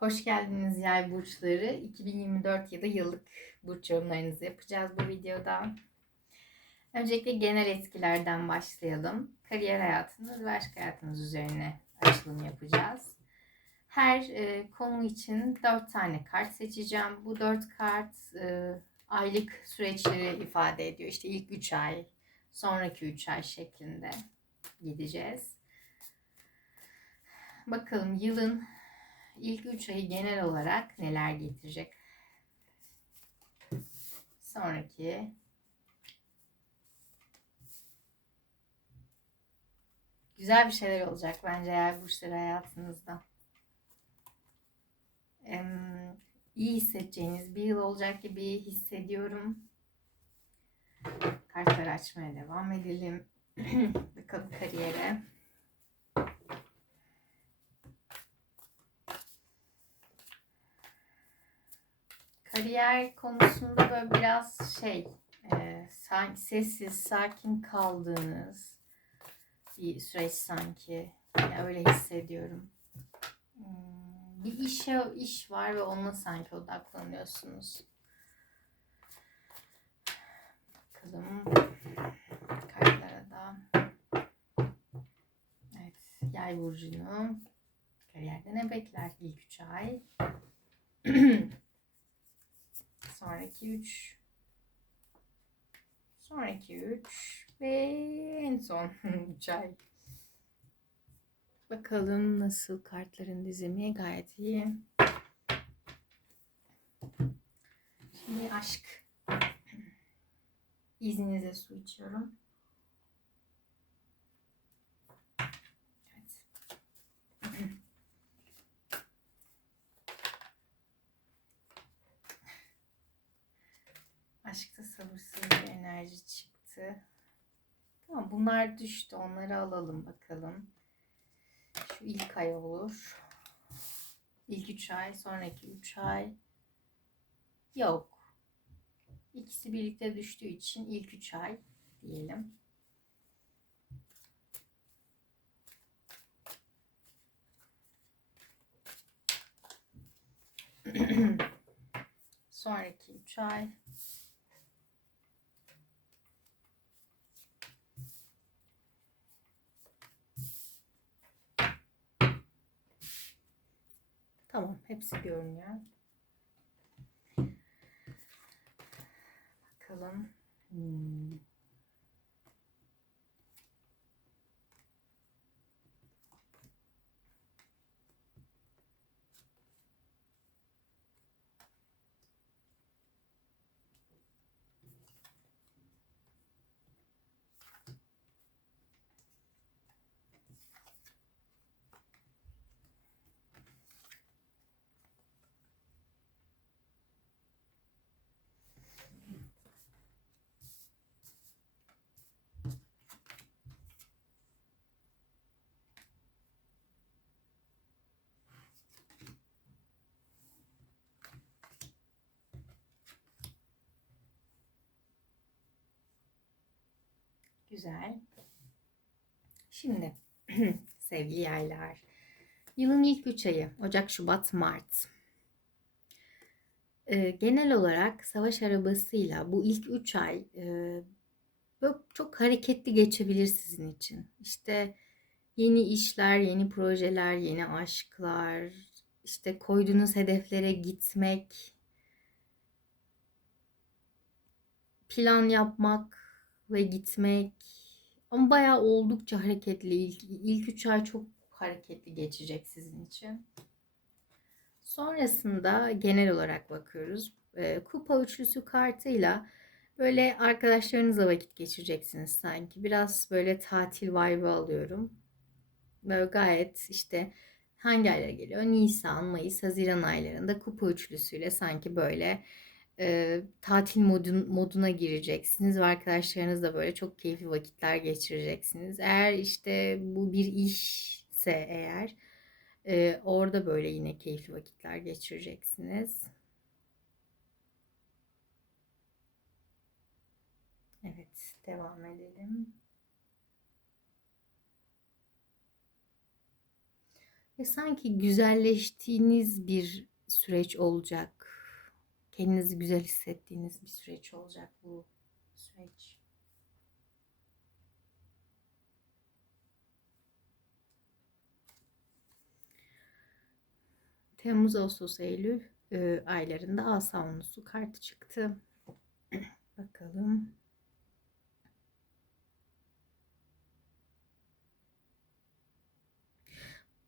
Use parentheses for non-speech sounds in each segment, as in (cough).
Hoş geldiniz yay burçları. 2024 yılı yıllık burç yorumlarınızı yapacağız bu videoda. Öncelikle genel etkilerden başlayalım. Kariyer hayatınız ve aşk hayatınız üzerine açılım yapacağız. Her e, konu için 4 tane kart seçeceğim. Bu 4 kart e, aylık süreçleri ifade ediyor. İşte ilk 3 ay, sonraki 3 ay şeklinde gideceğiz. Bakalım yılın ilk 3 ayı genel olarak neler getirecek? Sonraki güzel bir şeyler olacak bence eğer burçları hayatınızda. Ee, iyi hissedeceğiniz bir yıl olacak gibi hissediyorum. Kartları açmaya devam edelim. (clears throat) Bakalım kariyere. Kariyer konusunda böyle biraz şey, e, sanki sessiz, sakin kaldığınız bir süreç sanki. Yani öyle hissediyorum. Hmm, bir işe iş var ve ona sanki odaklanıyorsunuz. Bakalım kartlara da. Evet, yay burcunu kariyerde ne bekler ilk 3 ay? (clears throat) Sonraki 3. Sonraki 3 ve en son (laughs) 3 ay. Bakalım nasıl kartların dizimi gayet iyi. Şimdi aşk. (clears throat) İzninizle su içiyorum. Evet. Aşkta sabırsız bir enerji çıktı. Tamam bunlar düştü. Onları alalım bakalım. Şu ilk ay olur. İlk üç ay, sonraki üç ay. Yok. İkisi birlikte düştüğü için ilk üç ay diyelim. (clears throat) sonraki üç ay. Tamam, hepsi görünüyor. Bakalım. Hmm. Güzel. Şimdi (clears throat) sevgili yaylar. Yılın ilk 3 ayı Ocak, Şubat, Mart. Ee, genel olarak savaş arabasıyla bu ilk 3 ay e, çok hareketli geçebilir sizin için. İşte yeni işler, yeni projeler, yeni aşklar, işte koyduğunuz hedeflere gitmek, plan yapmak, ve gitmek. Ama bayağı oldukça hareketli. İlk, ilk üç ay çok hareketli geçecek sizin için. Sonrasında genel olarak bakıyoruz. E, kupa üçlüsü kartıyla böyle arkadaşlarınızla vakit geçireceksiniz sanki. Biraz böyle tatil vibe alıyorum. Böyle gayet işte hangi aylara geliyor? Nisan, Mayıs, Haziran aylarında kupa üçlüsüyle sanki böyle e, tatil modun, moduna gireceksiniz ve arkadaşlarınızla böyle çok keyifli vakitler geçireceksiniz. Eğer işte bu bir işse eğer e, orada böyle yine keyifli vakitler geçireceksiniz. Evet, devam edelim. Ve sanki güzelleştiğiniz bir süreç olacak. Kendinizi güzel hissettiğiniz bir süreç olacak bu süreç. Temmuz, Ağustos, Eylül e, aylarında asa onusu kartı çıktı. (clears throat) Bakalım.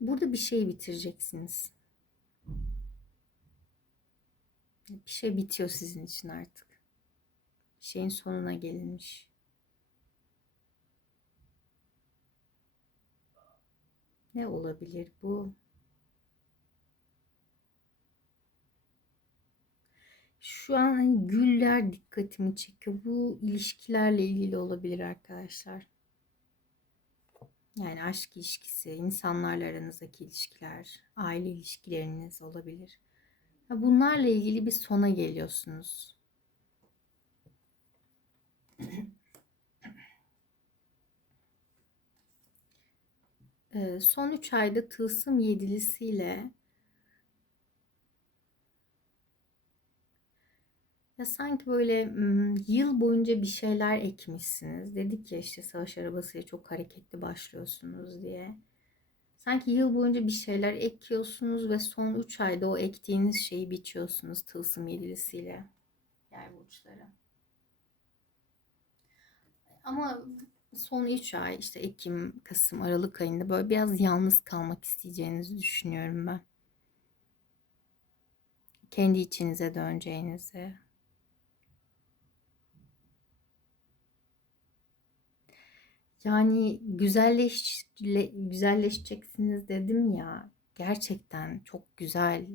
Burada bir şey bitireceksiniz. Bir şey bitiyor sizin için artık. Bir şeyin sonuna gelinmiş. Ne olabilir bu? Şu an hani güller dikkatimi çekiyor. Bu ilişkilerle ilgili olabilir arkadaşlar. Yani aşk ilişkisi, insanlarla aranızdaki ilişkiler, aile ilişkileriniz olabilir. Bunlarla ilgili bir sona geliyorsunuz. Ee, son 3 ayda tılsım yedilisiyle Ya sanki böyle yıl boyunca bir şeyler ekmişsiniz. Dedik ya işte savaş arabasıyla çok hareketli başlıyorsunuz diye. Sanki yıl boyunca bir şeyler ekiyorsunuz ve son 3 ayda o ektiğiniz şeyi biçiyorsunuz tılsım yedilisiyle. Yay burçları. Ama son 3 ay işte Ekim, Kasım, Aralık ayında böyle biraz yalnız kalmak isteyeceğinizi düşünüyorum ben. Kendi içinize döneceğinizi, Yani güzelleş güzelleşeceksiniz dedim ya. Gerçekten çok güzel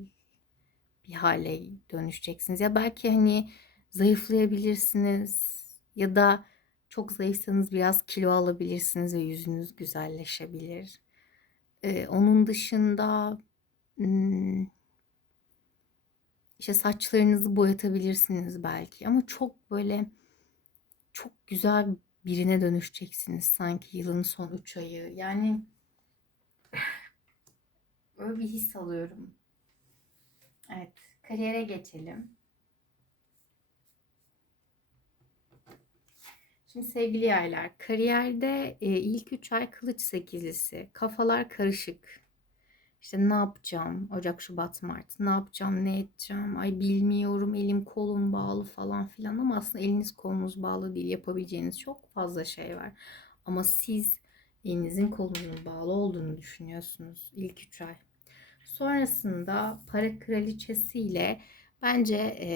bir hale dönüşeceksiniz. Ya belki hani zayıflayabilirsiniz ya da çok zayıfsanız biraz kilo alabilirsiniz ve yüzünüz güzelleşebilir. Ee, onun dışında hmm, işte saçlarınızı boyatabilirsiniz belki ama çok böyle çok güzel birine dönüşeceksiniz sanki yılın son 3 ayı. Yani öyle bir his alıyorum. Evet, kariyere geçelim. Şimdi sevgili yaylar, kariyerde e, ilk 3 ay kılıç sekizlisi, kafalar karışık. İşte ne yapacağım? Ocak, Şubat, Mart. Ne yapacağım? Ne edeceğim? Ay bilmiyorum. Elim kolum bağlı falan filan ama aslında eliniz kolunuz bağlı değil. Yapabileceğiniz çok fazla şey var. Ama siz elinizin kolunuzun bağlı olduğunu düşünüyorsunuz ilk 3 ay. Sonrasında para kraliçesiyle bence e,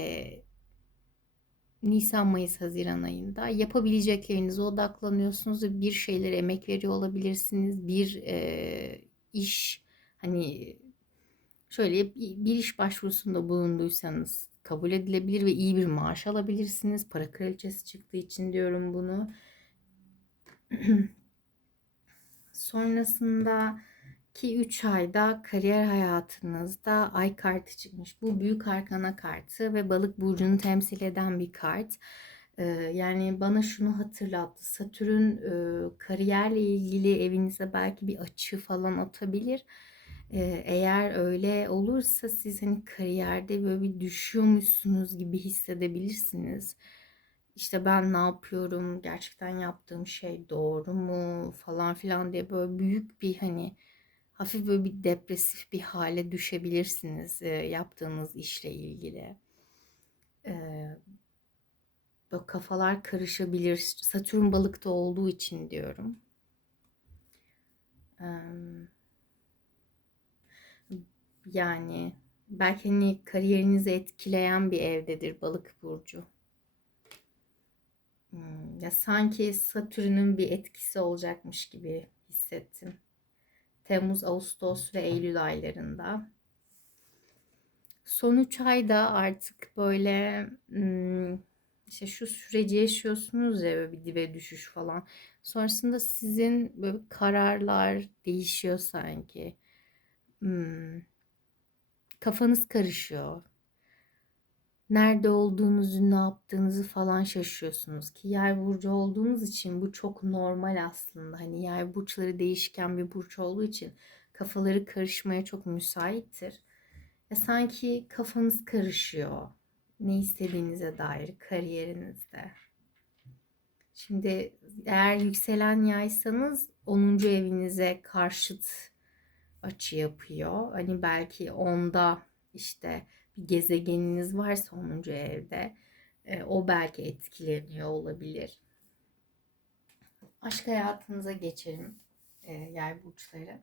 Nisan, Mayıs, Haziran ayında yapabileceklerinize odaklanıyorsunuz bir şeylere emek veriyor olabilirsiniz. Bir e, iş hani şöyle bir iş başvurusunda bulunduysanız kabul edilebilir ve iyi bir maaş alabilirsiniz. Para kraliçesi çıktığı için diyorum bunu. (clears throat) Sonrasında ki 3 ayda kariyer hayatınızda ay kartı çıkmış. Bu büyük arkana kartı ve balık burcunu temsil eden bir kart. Ee, yani bana şunu hatırlattı. Satürn e, kariyerle ilgili evinize belki bir açı falan atabilir eğer öyle olursa siz hani kariyerde böyle bir düşüyormuşsunuz gibi hissedebilirsiniz. İşte ben ne yapıyorum, gerçekten yaptığım şey doğru mu falan filan diye böyle büyük bir hani hafif böyle bir depresif bir hale düşebilirsiniz yaptığınız işle ilgili. böyle kafalar karışabilir. Satürn balıkta olduğu için diyorum. Yani belki hani kariyerinizi etkileyen bir evdedir balık burcu. Hmm, ya sanki Satürn'ün bir etkisi olacakmış gibi hissettim. Temmuz, Ağustos ve Eylül aylarında. Son 3 ayda artık böyle hmm, işte şu süreci yaşıyorsunuz ya böyle bir dibe düşüş falan. Sonrasında sizin böyle kararlar değişiyor sanki. Hmm kafanız karışıyor. Nerede olduğunuzu, ne yaptığınızı falan şaşıyorsunuz ki yay burcu olduğunuz için bu çok normal aslında. Hani yay burçları değişken bir burç olduğu için kafaları karışmaya çok müsaittir. Ya sanki kafanız karışıyor. Ne istediğinize dair kariyerinizde. Şimdi eğer yükselen yaysanız 10. evinize karşıt açı yapıyor. Hani belki onda işte bir gezegeniniz varsa 10. evde e, o belki etkileniyor olabilir. Aşk hayatınıza geçelim e, yay burçları.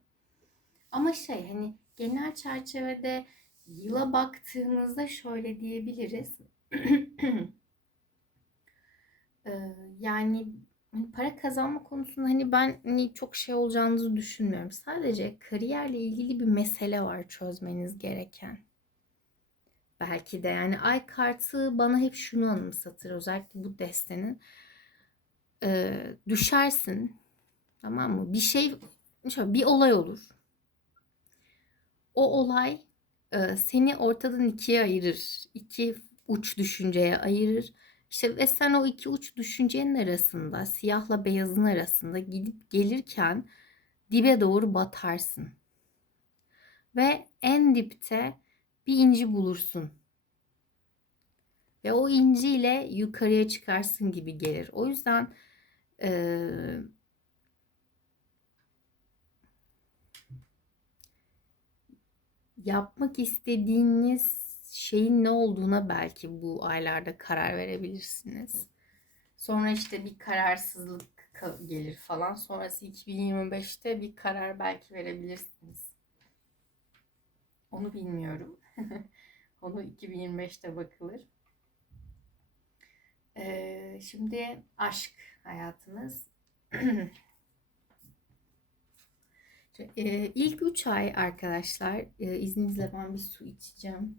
Ama şey hani genel çerçevede yıla baktığımızda şöyle diyebiliriz. (clears throat) e, yani hani para kazanma konusunda hani ben hani çok şey olacağınızı düşünmüyorum. Sadece kariyerle ilgili bir mesele var çözmeniz gereken. Belki de yani ay kartı bana hep şunu anımsatır özellikle bu destenin. Ee, düşersin tamam mı? Bir şey şöyle bir olay olur. O olay e, seni ortadan ikiye ayırır. İki uç düşünceye ayırır. İşte ve sen o iki uç düşüncenin arasında, siyahla beyazın arasında gidip gelirken dibe doğru batarsın. Ve en dipte bir inci bulursun. Ve o inciyle yukarıya çıkarsın gibi gelir. O yüzden e, yapmak istediğiniz şeyin ne olduğuna belki bu aylarda karar verebilirsiniz. Sonra işte bir kararsızlık gelir falan. Sonrası 2025'te bir karar belki verebilirsiniz. Onu bilmiyorum. (laughs) Onu 2025'te bakılır. Ee, şimdi aşk hayatımız. (clears throat) ee, ilk 3 ay arkadaşlar e, izninizle ben bir su içeceğim.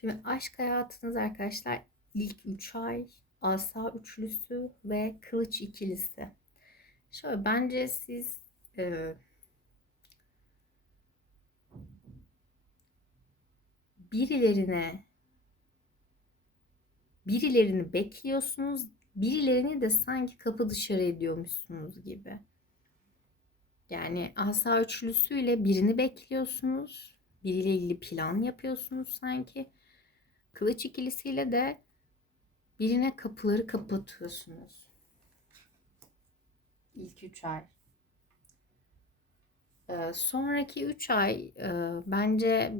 Şimdi aşk hayatınız arkadaşlar ilk 3 ay asa üçlüsü ve kılıç ikilisi. Şöyle bence siz e, birilerine birilerini bekliyorsunuz. Birilerini de sanki kapı dışarı ediyormuşsunuz gibi. Yani asa üçlüsüyle birini bekliyorsunuz. Biriyle ilgili plan yapıyorsunuz sanki. Kılıç ikilisiyle de birine kapıları kapatıyorsunuz. İlk üç ay. Ee, sonraki üç ay e, bence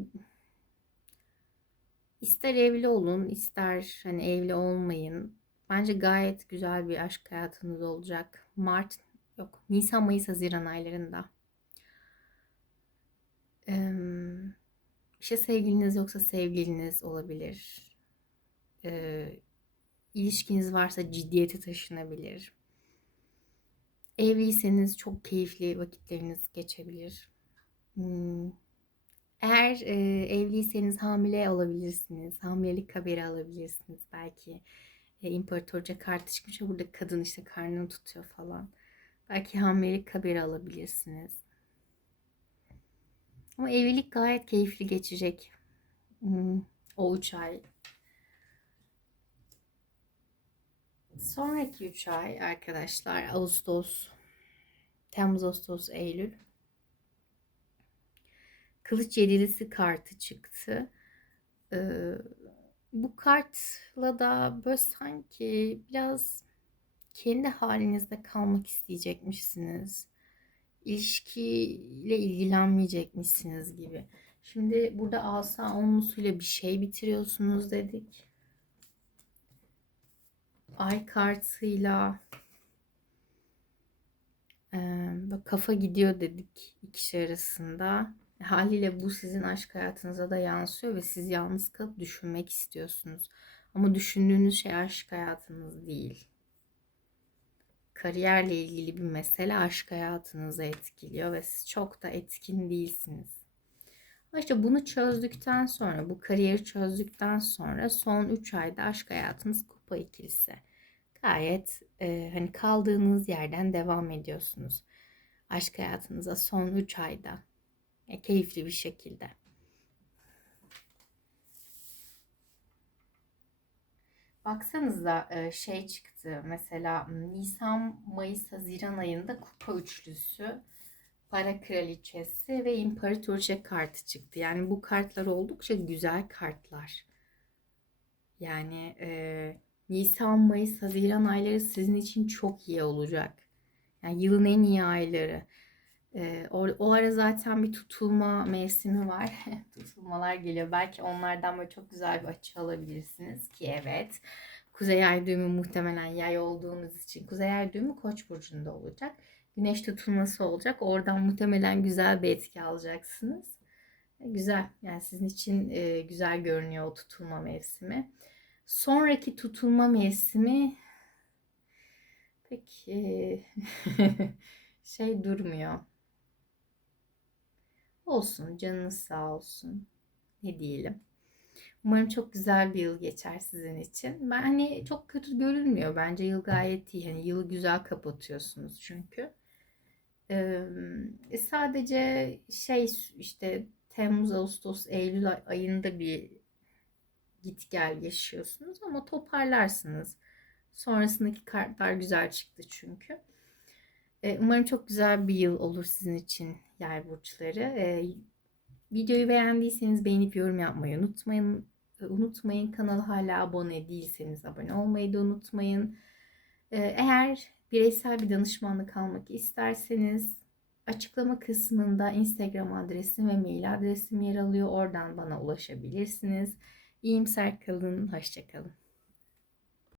ister evli olun ister hani evli olmayın. Bence gayet güzel bir aşk hayatınız olacak. Mart yok Nisan Mayıs Haziran aylarında. Ee, işte sevgiliniz yoksa sevgiliniz olabilir. Ee, ilişkiniz varsa ciddiyete taşınabilir. Evliyseniz çok keyifli vakitleriniz geçebilir. Hmm. Eğer e, evliyseniz hamile olabilirsiniz. Hamilelik haberi alabilirsiniz belki. E, imparatorca kartı çıkmış burada kadın işte karnını tutuyor falan. Belki hamilelik haberi alabilirsiniz. Ama evlilik gayet keyifli geçecek. Hmm, o üç ay. Sonraki üç ay arkadaşlar Ağustos, Temmuz, Ağustos, Eylül. Kılıç yedilisi kartı çıktı. Ee, bu kartla da böyle sanki biraz kendi halinizde kalmak isteyecekmişsiniz ilişkiyle ilgilenmeyecekmişsiniz gibi. Şimdi burada asa onlusuyla bir şey bitiriyorsunuz dedik. Ay kartıyla e, kafa gidiyor dedik ikisi arasında. Haliyle bu sizin aşk hayatınıza da yansıyor ve siz yalnız kalıp düşünmek istiyorsunuz. Ama düşündüğünüz şey aşk hayatınız değil kariyerle ilgili bir mesele aşk hayatınızı etkiliyor ve siz çok da etkin değilsiniz. İşte bunu çözdükten sonra, bu kariyeri çözdükten sonra son 3 ayda aşk hayatınız kupa ikilisi. Gayet e, hani kaldığınız yerden devam ediyorsunuz. Aşk hayatınıza son 3 ayda. E, keyifli bir şekilde. Baksanıza şey çıktı mesela Nisan, Mayıs, Haziran ayında kupa üçlüsü, para kraliçesi ve imparatoriçe kartı çıktı. Yani bu kartlar oldukça güzel kartlar. Yani e, Nisan, Mayıs, Haziran ayları sizin için çok iyi olacak. Yani yılın en iyi ayları. E, o, o ara zaten bir tutulma mevsimi var. (laughs) Tutulmalar geliyor. Belki onlardan böyle çok güzel bir açı alabilirsiniz ki evet. Kuzey ay düğümü muhtemelen yay olduğunuz için. Kuzey ay düğümü koç burcunda olacak. Güneş tutulması olacak. Oradan muhtemelen güzel bir etki alacaksınız. E, Güzel. Yani sizin için e, güzel görünüyor o tutulma mevsimi. Sonraki tutulma mevsimi pek (laughs) şey durmuyor. Olsun, canınız sağ olsun. Ne diyelim. Umarım çok güzel bir yıl geçer sizin için. Ben hani çok kötü görünmüyor. Bence yıl gayet iyi. Hani yılı güzel kapatıyorsunuz çünkü. Ee, sadece şey işte Temmuz, Ağustos, Eylül ay- ayında bir git gel yaşıyorsunuz ama toparlarsınız. Sonrasındaki kartlar güzel çıktı çünkü. Umarım çok güzel bir yıl olur sizin için yay burçları. Videoyu beğendiyseniz beğenip yorum yapmayı unutmayın. Unutmayın kanala hala abone değilseniz abone olmayı da unutmayın. Eğer bireysel bir danışmanlık almak isterseniz açıklama kısmında Instagram adresim ve mail adresim yer alıyor. Oradan bana ulaşabilirsiniz. İyimser kalın, hoşça kalın.